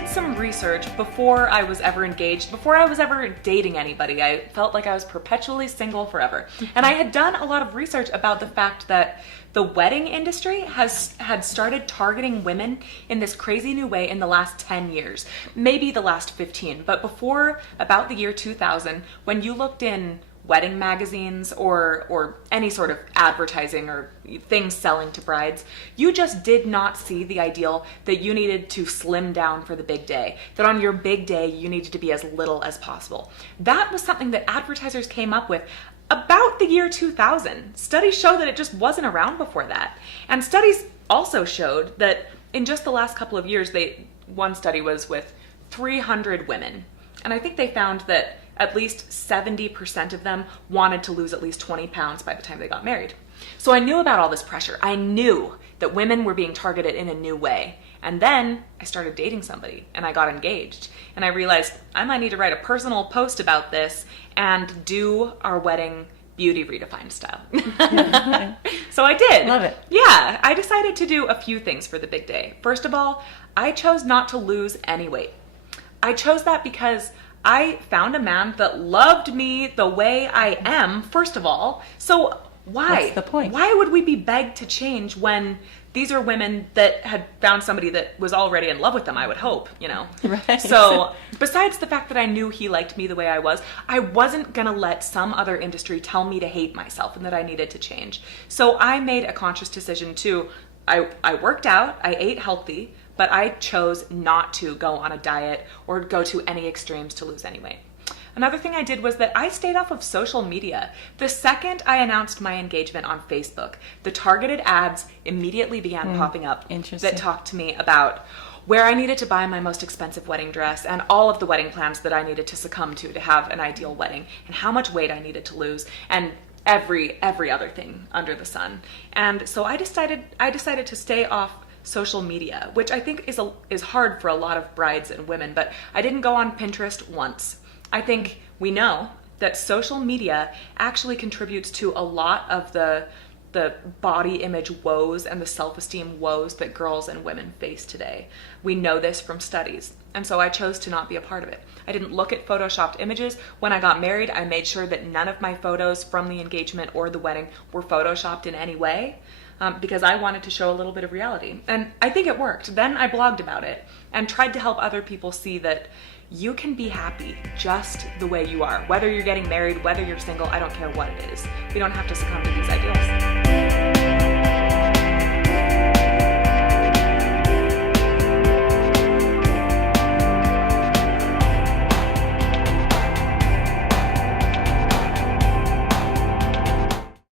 did some research before I was ever engaged, before I was ever dating anybody. I felt like I was perpetually single forever. And I had done a lot of research about the fact that the wedding industry had started targeting women in this crazy new way in the last 10 years, maybe the last 15. But before about the year 2000, when you looked in wedding magazines or any sort of advertising or things selling to brides, you just did not see the ideal that you needed to slim down for the big day, that on your big day you needed to be as little as possible. That was something that advertisers came up with about the year 2000. Studies show that it just wasn't around before that. And studies also showed that in just the last couple of years, one study was with 300 women. And I think they found that at least 70% of them wanted to lose at least 20 pounds by the time they got married. So I knew about all this pressure. I knew that women were being targeted in a new way. And then I started dating somebody and I got engaged. And I realized I might need to write a personal post about this and do our wedding beauty redefined style. So I did. Love it. Yeah, I decided to do a few things for the big day. First of all, I chose not to lose any weight. I chose that because I found a man that loved me the way I am, first of all. So why? What's the point? Why would we be begged to change when these are women that had found somebody that was already in love with them, I would hope, you know? Right. So besides the fact that I knew he liked me the way I wasn't going to let some other industry tell me to hate myself and that I needed to change. So I made a conscious decision to, I worked out, I ate healthy, but I chose not to go on a diet or go to any extremes to lose any weight. Another thing I did was that I stayed off of social media. The second I announced my engagement on Facebook, the targeted ads immediately began popping up that talked to me about where I needed to buy my most expensive wedding dress and all of the wedding plans that I needed to succumb to have an ideal wedding and how much weight I needed to lose and every other thing under the sun. And so I decided to stay off social media, which I think is hard for a lot of brides and women, but I didn't go on Pinterest once. I think we know that social media actually contributes to a lot of the body image woes and the self-esteem woes that girls and women face today. We know this from studies. And so I chose to not be a part of it. I didn't look at photoshopped images. When I got married, I made sure that none of my photos from the engagement or the wedding were photoshopped in any way. Because I wanted to show a little bit of reality. And I think it worked. Then I blogged about it and tried to help other people see that you can be happy just the way you are. Whether you're getting married, whether you're single, I don't care what it is. We don't have to succumb to these ideals.